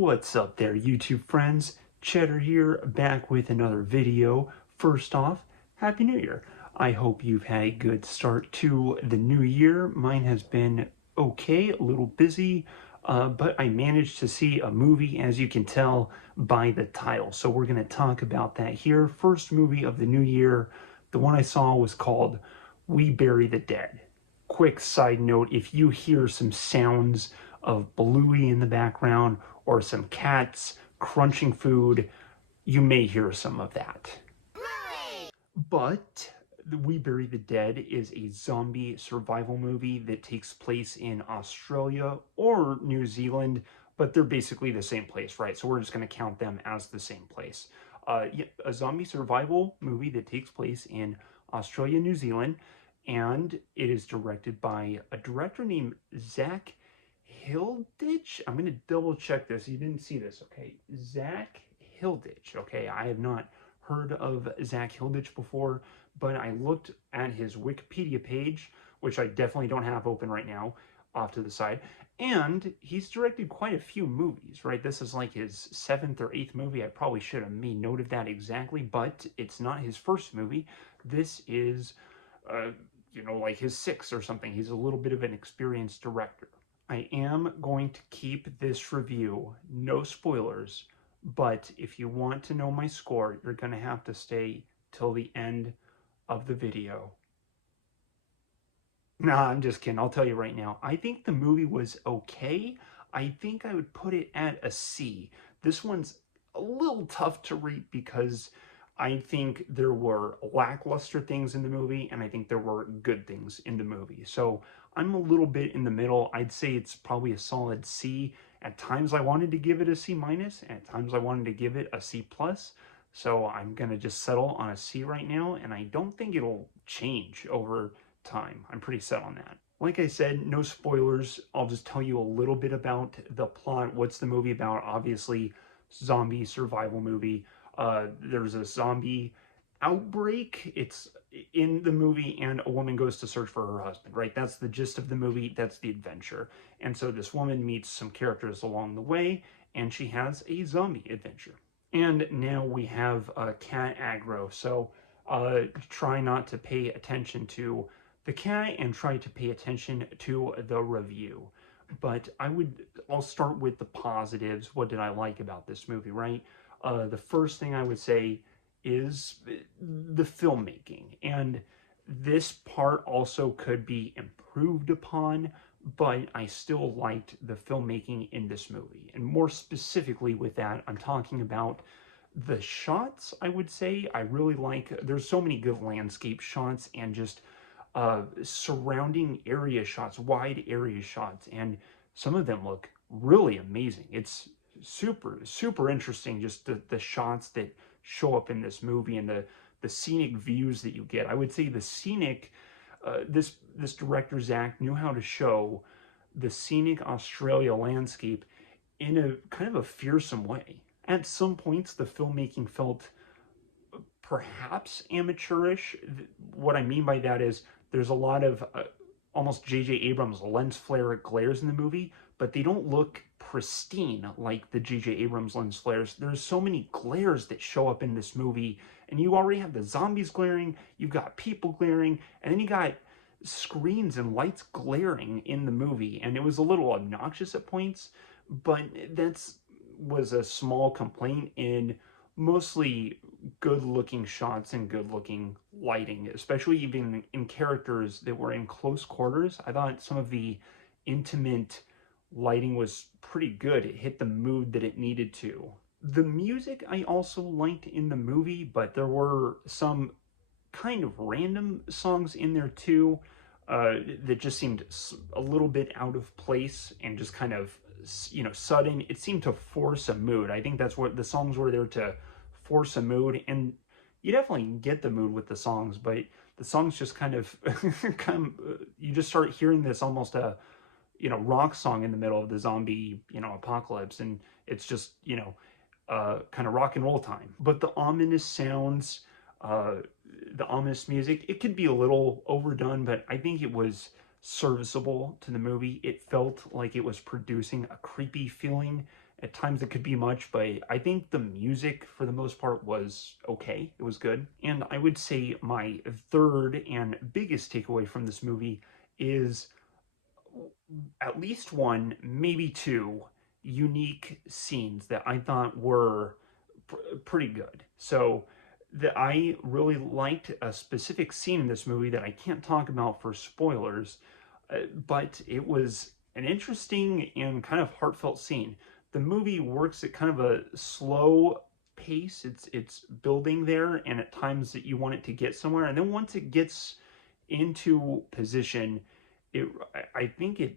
What's up there, YouTube friends? Cheddar here, back with another video. First off, Happy New Year. I hope you've had a good start to the new year. Mine has been okay, a little busy, but I managed to see a movie, as you can tell by the title. So we're going to talk about that here. First movie of the new year, the one I saw was called We Bury the Dead. Quick side note, if you hear some sounds of Bluey in the background or some cats crunching food, you may hear some of that. But We Bury the Dead is a zombie survival movie that takes place in Australia or New Zealand, but they're basically the same place, right? So we're just going to count them as the same place. A zombie survival movie that takes place in Australia, New Zealand, and it is directed by a director named Zak Hilditch. I'm going to double check this. You didn't see this, okay? Zak Hilditch, okay? I have not heard of Zak Hilditch before, but I looked at his Wikipedia page, which I definitely don't have open right now, off to the side, and he's directed quite a few movies, right? This is like his 7th or 8th movie. I probably should have made note of that exactly, but it's not his first movie. This is, like his 6th or something. He's a little bit of an experienced director. I am going to keep this review, no spoilers, but if you want to know my score, you're going to have to stay till the end of the video. Nah, I'm just kidding. I'll tell you right now. I think the movie was okay. I think I would put it at a C. This one's a little tough to rate because I think there were lackluster things in the movie, and I think there were good things in the movie. So I'm a little bit in the middle. I'd say it's probably a solid C. At times I wanted to give it a C minus, and at times I wanted to give it a C plus. So I'm going to just settle on a C right now, and I don't think it'll change over time. I'm pretty set on that. Like I said, no spoilers. I'll just tell you a little bit about the plot. What's the movie about? Obviously, zombie survival movie. There's a zombie outbreak. It's in the movie, and a woman goes to search for her husband, right? That's the gist of the movie. That's the adventure. And so this woman meets some characters along the way, and she has a zombie adventure. And now we have cat aggro. So try not to pay attention to the cat and try to pay attention to the review. But I'll start with the positives. What did I like about this movie, right? The first thing I would say is the filmmaking. And this part also could be improved upon, but I still liked the filmmaking in this movie. And more specifically with that, I'm talking about the shots, I would say. I really like, there's so many good landscape shots and just surrounding area shots, wide area shots, and some of them look really amazing. It's super interesting, just the shots that show up in this movie and the scenic views that you get. I would say the scenic, this director Zak knew how to show the scenic Australia landscape in a kind of a fearsome way. At some points, the filmmaking felt perhaps amateurish. What I mean by that is there's a lot of almost J.J. Abrams lens flare glares in the movie, but they don't look pristine like the J.J. Abrams lens flares. There's so many glares that show up in this movie, and you already have the zombies glaring, you've got people glaring, and then you got screens and lights glaring in the movie, and it was a little obnoxious at points, but was a small complaint in mostly good-looking shots and good-looking lighting, especially even in characters that were in close quarters. I thought some of the intimate lighting was pretty good. It hit the mood that it needed to. The music I also liked in the movie, but there were some kind of random songs in there too that just seemed a little bit out of place and just kind of, sudden. It seemed to force a mood. I think that's what the songs were there to force a mood, and you definitely get the mood with the songs, but the songs just kind of you just start hearing this almost a rock song in the middle of the zombie apocalypse, and it's just kind of rock and roll time. But the ominous sounds, the ominous music, it could be a little overdone, but I think it was serviceable to the movie. It felt like it was producing a creepy feeling At times it could be much, but I think the music for the most part was okay. It was good. And I would say my third and biggest takeaway from this movie is at least one, maybe two unique scenes that I thought were pretty good. So that I really liked a specific scene in this movie that I can't talk about for spoilers, but it was an interesting and kind of heartfelt scene. The movie works at kind of a slow pace. It's building there, and at times that you want it to get somewhere, and then once it gets into position, it I think it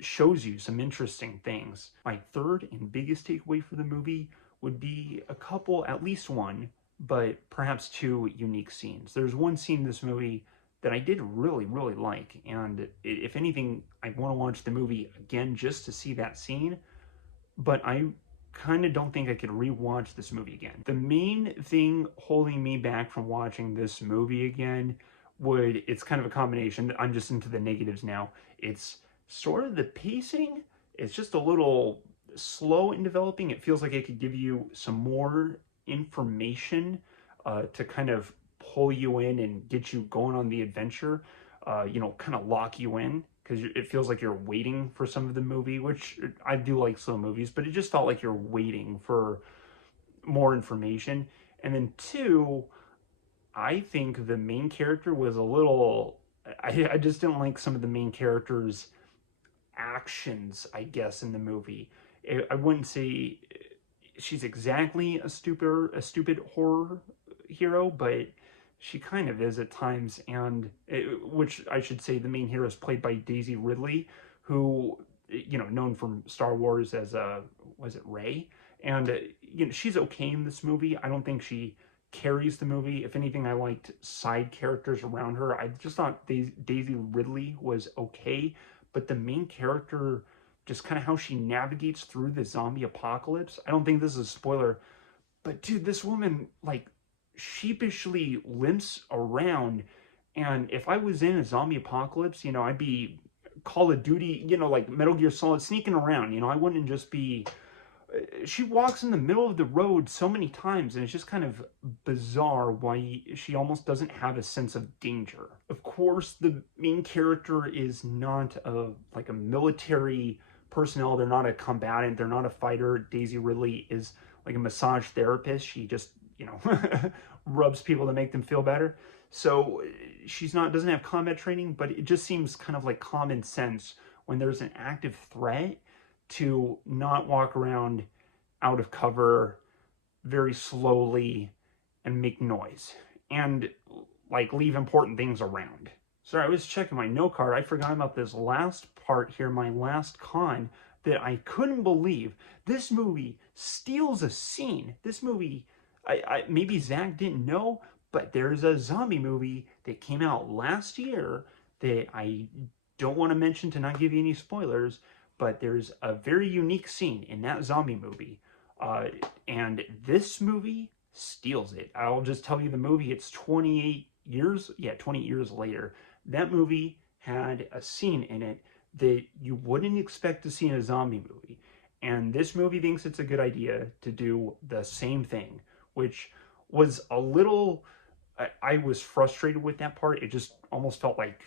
shows you some interesting things. My third and biggest takeaway for the movie would be a couple, at least one, but perhaps two unique scenes. There's one scene in this movie that I did really, really like, and if anything, I want to watch the movie again just to see that scene, but I kind of don't think I could rewatch this movie again. The main thing holding me back from watching this movie again it's kind of a combination. I'm just into the negatives now. It's sort of the pacing. It's just a little slow in developing. It feels like it could give you some more information to kind of pull you in and get you going on the adventure, kind of lock you in because it feels like you're waiting for some of the movie, which I do like slow movies, but it just felt like you're waiting for more information. And then two, I think the main character was a little. I just didn't like some of the main characters' actions, I guess, in the movie. I wouldn't say she's exactly a stupid horror hero, but she kind of is at times. And which I should say, the main hero is played by Daisy Ridley, who known from Star Wars as was it Rey, and she's okay in this movie. I don't think she carries the movie. If anything, I liked side characters around her. I just thought Daisy Ridley was okay, but the main character, just kind of how she navigates through the zombie apocalypse. I don't think this is a spoiler, but dude, this woman like sheepishly limps around, and if I was in a zombie apocalypse, I'd be Call of Duty, like Metal Gear Solid, sneaking around. I wouldn't just be. She walks in the middle of the road so many times, and it's just kind of bizarre why she almost doesn't have a sense of danger. Of course, the main character is not like a military personnel. They're not a combatant. They're not a fighter. Daisy Ridley is like a massage therapist. She just, rubs people to make them feel better. So she's not doesn't have combat training, but it just seems kind of like common sense when there's an active threat to not walk around out of cover very slowly and make noise and like leave important things around. Sorry, I was checking my note card. I forgot about this last part here, my last con, that I couldn't believe. This movie steals a scene. This movie, maybe Zach didn't know, but there's a zombie movie that came out last year that I don't want to mention to not give you any spoilers, but there's a very unique scene in that zombie movie. And this movie steals it. I'll just tell you the movie. It's 28 years. Yeah, 20 years later. That movie had a scene in it that you wouldn't expect to see in a zombie movie. And this movie thinks it's a good idea to do the same thing, which was a little. I was frustrated with that part. It just almost felt like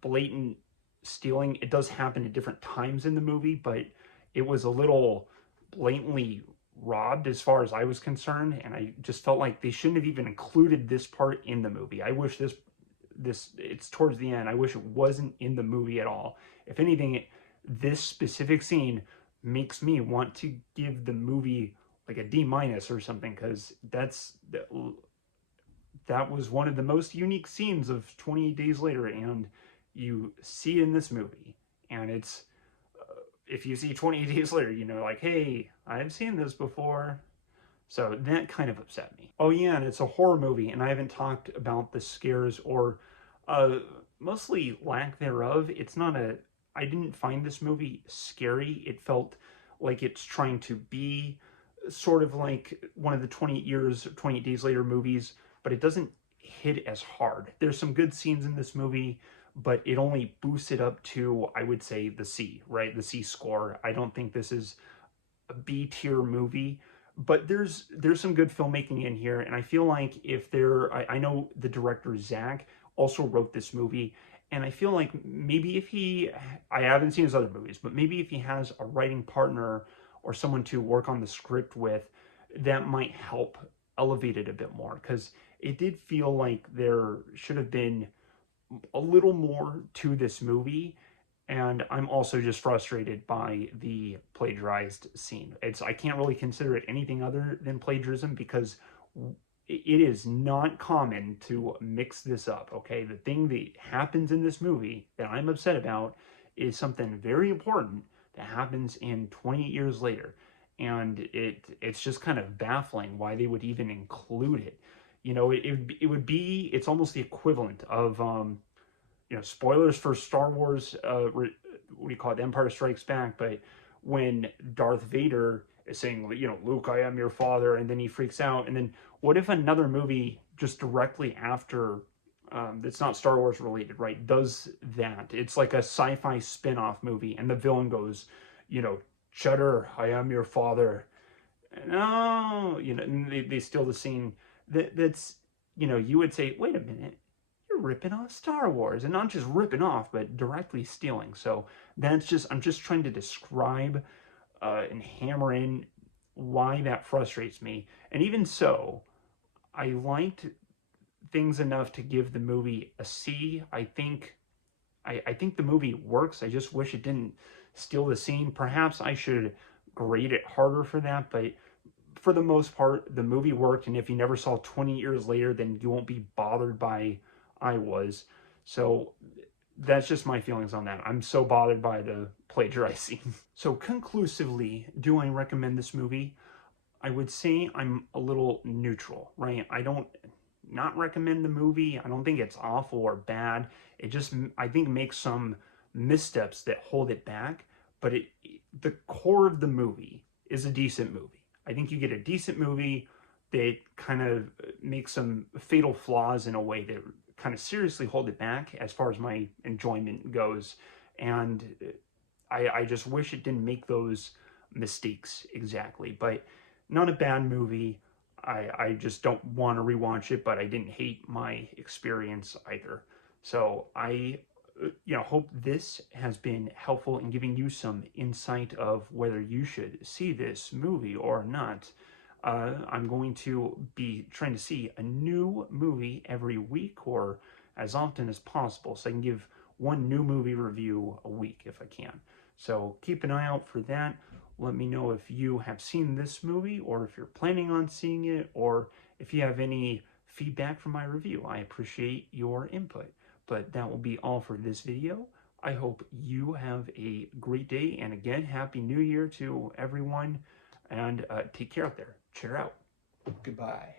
blatant stealing. It does happen at different times in the movie, but it was a little blatantly robbed as far as I was concerned, and I just felt like they shouldn't have even included this part in the movie. I wish this it's towards the end. I wish it wasn't in the movie at all. If anything, this specific scene makes me want to give the movie like a D minus or something, because that was one of the most unique scenes of 28 Days Later, and you see in this movie. And it's, if you see 28 Days Later, like, hey, I've seen this before. So that kind of upset me. Oh yeah, and it's a horror movie, and I haven't talked about the scares or mostly lack thereof. I didn't find this movie scary. It felt like it's trying to be sort of like one of the 28 Days Later movies, but it doesn't hit as hard. There's some good scenes in this movie, but it only boosts it up to, I would say, the C, right? The C score. I don't think this is a B tier movie, but there's some good filmmaking in here, and I feel like if there, I know the director Zach also wrote this movie, and I feel like maybe if he, I haven't seen his other movies, but maybe if he has a writing partner or someone to work on the script with, that might help elevate it a bit more, because it did feel like there should have been a little more to this movie, and I'm also just frustrated by the plagiarized scene. It's I can't really consider it anything other than plagiarism, because it is not common to mix this up. Okay, the thing that happens in this movie that I'm upset about is something very important that happens in 28 years later, and it's just kind of baffling why they would even include it. You know, it would be, it's almost the equivalent of spoilers for Star Wars, what do you call it, Empire Strikes Back, but when Darth Vader is saying, Luke, I am your father, and then he freaks out, and then what if another movie just directly after, that's not Star Wars related, right, does that? It's like a sci-fi spin-off movie, and the villain goes, you know, Cheddar, I am your father. No, and they steal the scene. That's, you would say, wait a minute, ripping off Star Wars, and not just ripping off, but directly stealing. So I'm just trying to describe and hammer in why that frustrates me. And even so, I liked things enough to give the movie a C. I think the movie works. I just wish it didn't steal the scene. Perhaps I should grade it harder for that, but for the most part, the movie worked, and if you never saw 20 years later, then you won't be bothered by I was. So that's just my feelings on that. I'm so bothered by the plagiarizing. So conclusively, do I recommend this movie? I would say I'm a little neutral, right? I don't not recommend the movie. I don't think it's awful or bad. It just, I think, makes some missteps that hold it back, but the core of the movie is a decent movie. I think you get a decent movie that kind of makes some fatal flaws in a way that kind of seriously hold it back as far as my enjoyment goes. And I just wish it didn't make those mistakes exactly. But not a bad movie. I just don't want to rewatch it, but I didn't hate my experience either. So I hope this has been helpful in giving you some insight of whether you should see this movie or not. I'm going to be trying to see a new movie every week or as often as possible, so I can give one new movie review a week if I can. So keep an eye out for that. Let me know if you have seen this movie, or if you're planning on seeing it, or if you have any feedback from my review. I appreciate your input. But that will be all for this video. I hope you have a great day, and again, Happy New Year to everyone, and take care out there. Cheer out. Goodbye.